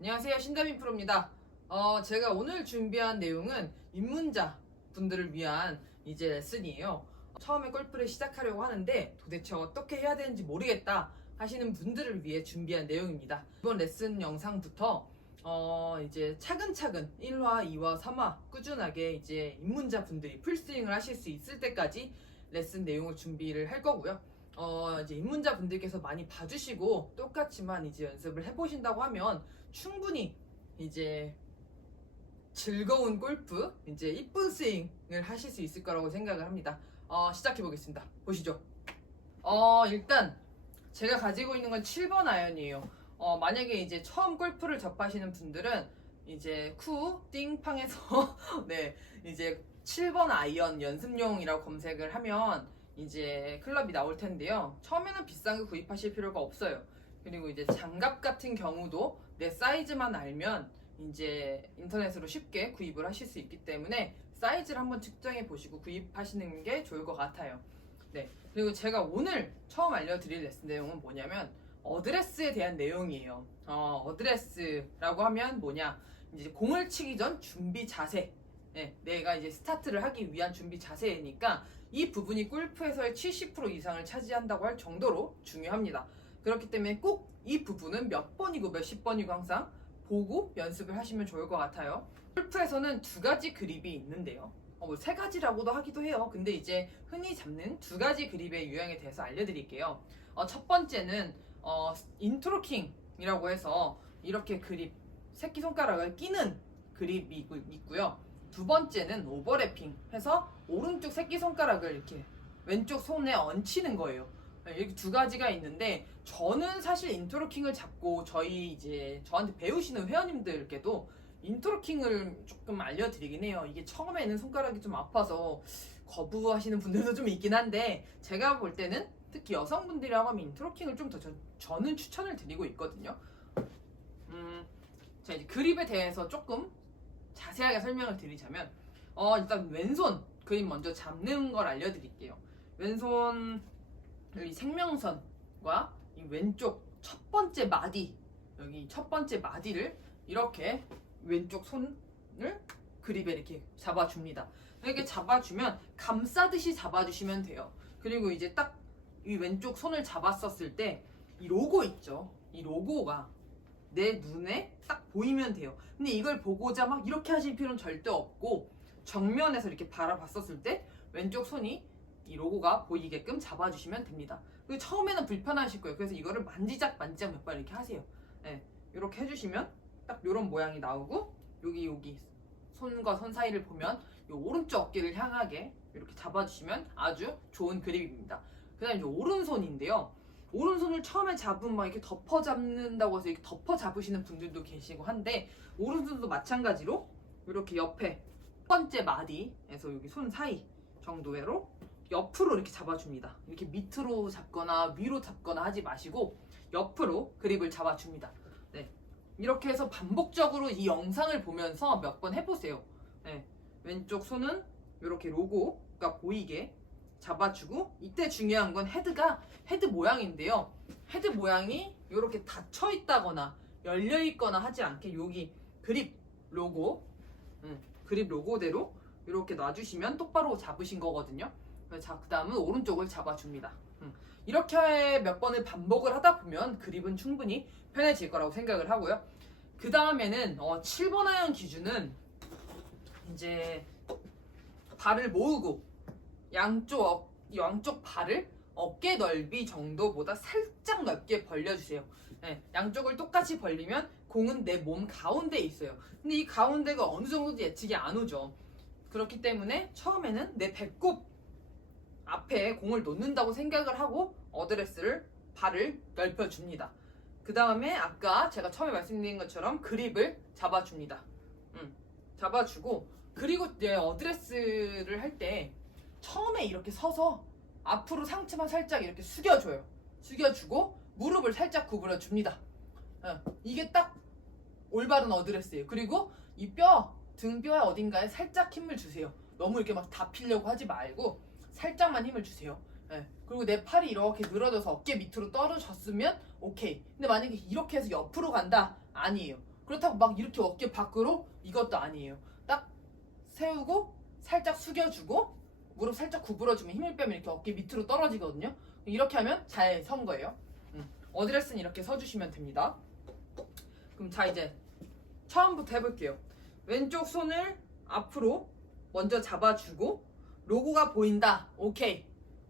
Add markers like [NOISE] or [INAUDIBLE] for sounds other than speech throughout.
안녕하세요 신다민 프로입니다. 어, 제가 오늘 준비한 내용은 입문자 분들을 위한 이제 레슨이에요. 처음에 골프를 시작하려고 하는데 도대체 어떻게 해야 되는지 모르겠다 하시는 분들을 위해 준비한 내용입니다. 이번 레슨 영상부터 어, 이제 차근차근 1화, 2화, 3화 꾸준하게 이제 입문자 분들이 풀스윙을 하실 수 있을 때까지 레슨 내용을 준비를 할 거고요. 어, 이제 입문자 분들께서 많이 봐주시고 똑같이만 이제 연습을 해보신다고 하면 충분히 이제 즐거운 골프, 이제 이쁜 스윙을 하실 수 있을 거라고 생각을 합니다. 어, 시작해 보겠습니다. 보시죠. 어, 일단 제가 가지고 있는 건 7번 아이언이에요. 어, 만약에 이제 처음 골프를 접하시는 분들은 이제 쿠 띵팡에서 [LAUGHS] 네, 이제 7번 아이언 연습용이라고 검색을 하면 이제 클럽이 나올 텐데요. 처음에는 비싼 거 구입하실 필요가 없어요. 그리고 이제 장갑 같은 경우도 내 사이즈만 알면 이제 인터넷으로 쉽게 구입을 하실 수 있기 때문에 사이즈를 한번 측정해 보시고 구입하시는 게 좋을 것 같아요. 네. 그리고 제가 오늘 처음 알려드릴 레슨 내용은 뭐냐면 어드레스에 대한 내용이에요. 어, 어드레스라고 하면 뭐냐? 이제 공을 치기 전 준비 자세. 네, 내가 이제 스타트를 하기 위한 준비 자세니까 이 부분이 골프에서의 70% 이상을 차지한다고 할 정도로 중요합니다. 그렇기 때문에 꼭 이 부분은 몇 번이고 몇십 번이고 항상 보고 연습을 하시면 좋을 것 같아요. 골프에서는 두 가지 그립이 있는데요. 어, 뭐세 가지라고도 하기도 해요. 근데 이제 흔히 잡는 두 가지 그립의 유형에 대해서 알려드릴게요. 어, 첫 번째는 어, 인트로킹이라고 해서 이렇게 그립 새끼 손가락을 끼는 그립이 있고- 있고요. 두 번째는 오버래핑 해서 오른쪽 새끼 손가락을 이렇게 왼쪽 손에 얹히는 거예요. 네, 이렇게 두 가지가 있는데 저는 사실 인트로킹을 잡고 저희 이제 저한테 배우시는 회원님들께도 인트로킹을 조금 알려드리긴 해요. 이게 처음에는 손가락이 좀 아파서 거부하시는 분들도 좀 있긴 한데 제가 볼 때는 특히 여성분들이라고 하면 인트로킹을 좀 더 저는 추천을 드리고 있거든요. 음, 자 이제 그립에 대해서 조금 자세하게 설명을 드리자면 어 일단 왼손 그립 먼저 잡는 걸 알려드릴게요. 왼손 여기 생명선과 이 왼쪽 첫 번째 마디 여기 첫 번째 마디를 이렇게 왼쪽 손을 그립에 이렇게 잡아줍니다. 이렇게 잡아주면 감싸듯이 잡아주시면 돼요. 그리고 이제 딱 이 왼쪽 손을 잡았었을 때 이 로고 있죠. 이 로고가 내 눈에 딱 보이면 돼요. 근데 이걸 보고자 막 이렇게 하실 필요는 절대 없고 정면에서 이렇게 바라봤었을 때 왼쪽 손이 이 로고가 보이게끔 잡아주시면 됩니다. 그 처음에는 불편하실 거예요. 그래서 이거를 만지작 만지작 몇 번 이렇게 하세요. 네, 이렇게 해주시면 딱 이런 모양이 나오고 여기 여기 손과 손 사이를 보면 이 오른쪽 어깨를 향하게 이렇게 잡아주시면 아주 좋은 그립입니다. 그 다음에 이제 오른손인데요. 오른손을 처음에 잡으면 막 이렇게 덮어 잡는다고 해서 이렇게 덮어 잡으시는 분들도 계시고 한데 오른손도 마찬가지로 이렇게 옆에 첫 번째 마디에서 여기 손 사이 정도로 옆으로 이렇게 잡아줍니다. 이렇게 밑으로 잡거나 위로 잡거나 하지 마시고 옆으로 그립을 잡아줍니다. 네. 이렇게 해서 반복적으로 이 영상을 보면서 몇 번 해보세요. 네. 왼쪽 손은 이렇게 로고가 보이게 잡아주고 이때 중요한 건 헤드가 헤드 모양인데요. 헤드 모양이 이렇게 닫혀 있다거나 열려 있거나 하지 않게 여기 그립 로고, 음, 그립 로고대로 이렇게 놔주시면 똑바로 잡으신 거거든요. 자, 그 다음은 오른쪽을 잡아줍니다. 음, 이렇게 몇 번을 반복을 하다 보면 그립은 충분히 편해질 거라고 생각을 하고요. 그 다음에는 어, 7번 아이언 기준은 이제 발을 모으고 양쪽 어- 양쪽 발을 어깨 넓이 정도보다 살짝 넓게 벌려주세요. 네, 양쪽을 똑같이 벌리면 공은 내 몸 가운데에 있어요. 근데 이 가운데가 어느 정도도 예측이 안 오죠. 그렇기 때문에 처음에는 내 배꼽 앞에 공을 놓는다고 생각을 하고 어드레스를 발을 넓혀줍니다. 그 다음에 아까 제가 처음에 말씀드린 것처럼 그립을 잡아줍니다. 음, 잡아주고 그리고 이제 어드레스를 할때 처음에 이렇게 서서 앞으로 상체만 살짝 이렇게 숙여줘요. 숙여주고 무릎을 살짝 구부려 줍니다. 어, 이게 딱 올바른 어드레스예요. 그리고 이 뼈, 등뼈 어딘가에 살짝 힘을 주세요. 너무 이렇게 막 다 피려고 하지 말고 살짝만 힘을 주세요. 예. 그리고 내 팔이 이렇게 늘어져서 어깨 밑으로 떨어졌으면 오케이. 근데 만약에 이렇게 해서 옆으로 간다? 아니에요. 그렇다고 막 이렇게 어깨 밖으로 이것도 아니에요. 딱 세우고 살짝 숙여주고 무릎 살짝 구부러주면 힘을 빼면 이렇게 어깨 밑으로 떨어지거든요. 이렇게 하면 잘 선 거예요. 음. 어드레스는 이렇게 서주시면 됩니다. 그럼 자 이제 처음부터 해볼게요. 왼쪽 손을 앞으로 먼저 잡아주고 로고가 보인다. 오케이.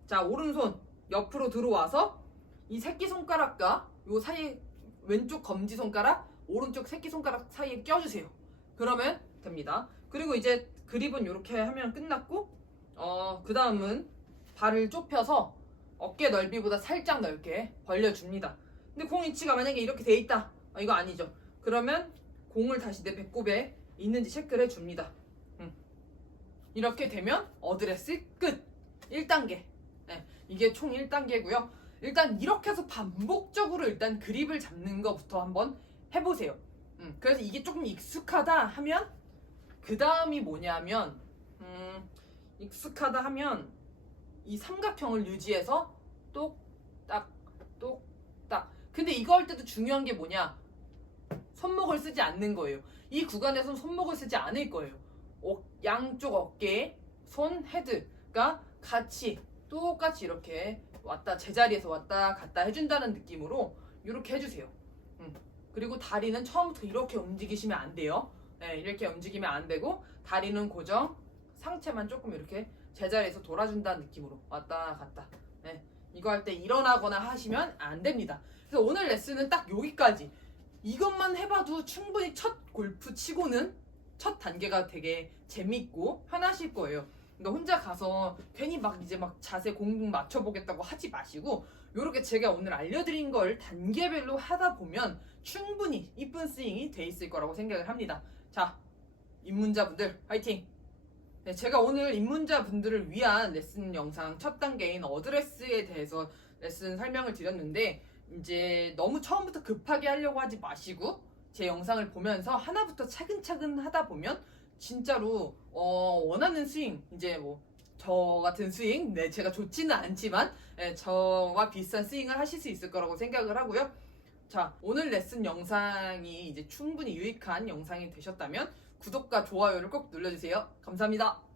자 오른손 옆으로 들어와서 이 새끼 손가락과 요 사이 왼쪽 검지 손가락 오른쪽 새끼 손가락 사이에 껴주세요. 그러면 됩니다. 그리고 이제 그립은 이렇게 하면 끝났고 어 그 다음은 발을 좁혀서 어깨 넓이보다 살짝 넓게 벌려줍니다. 근데 공 위치가 만약에 이렇게 돼 있다. 아, 이거 아니죠. 그러면 공을 다시 내 배꼽에 있는지 체크를 해줍니다. 음. 이렇게 되면 어드레스 끝. 1단계. 네, 이게 총 1단계고요. 일단 이렇게 해서 반복적으로 일단 그립을 잡는 것부터 한번 해보세요. 음, 그래서 이게 조금 익숙하다 하면 그 다음이 뭐냐면 음, 익숙하다 하면 이 삼각형을 유지해서 똑딱 똑딱. 근데 이거 할 때도 중요한 게 뭐냐? 손목을 쓰지 않는 거예요. 이 구간에선 손목을 쓰지 않을 거예요. 어, 양쪽 어깨에 손 헤드가 같이 똑같이 이렇게 왔다 제자리에서 왔다 갔다 해준다는 느낌으로 이렇게 해주세요. 음. 그리고 다리는 처음부터 이렇게 움직이시면 안 돼요. 네, 이렇게 움직이면 안 되고 다리는 고정 상체만 조금 이렇게 제자리에서 돌아준다는 느낌으로 왔다 갔다. 네. 이거 할 때 일어나거나 하시면 안 됩니다. 그래서 오늘 레슨은 딱 여기까지. 이것만 해봐도 충분히 첫 골프 치고는 첫 단계가 되게 재밌고 편하실 거예요. 그러니까 혼자 가서 괜히 막 이제 막 자세 공부 맞춰보겠다고 하지 마시고 요렇게 제가 오늘 알려드린 걸 단계별로 하다 보면 충분히 이쁜 스윙이 돼 있을 거라고 생각을 합니다. 자, 입문자분들 화이팅! 네, 제가 오늘 입문자 분들을 위한 레슨 영상 첫 단계인 어드레스에 대해서 레슨 설명을 드렸는데 이제 너무 처음부터 급하게 하려고 하지 마시고 제 영상을 보면서 하나부터 차근차근 하다 보면 진짜로 어, 원하는 스윙 이제 뭐 저 같은 스윙 네 제가 좋지는 않지만 네, 저와 비슷한 스윙을 하실 수 있을 거라고 생각을 하고요. 자 오늘 레슨 영상이 이제 충분히 유익한 영상이 되셨다면 구독과 좋아요를 꼭 눌러주세요. 감사합니다.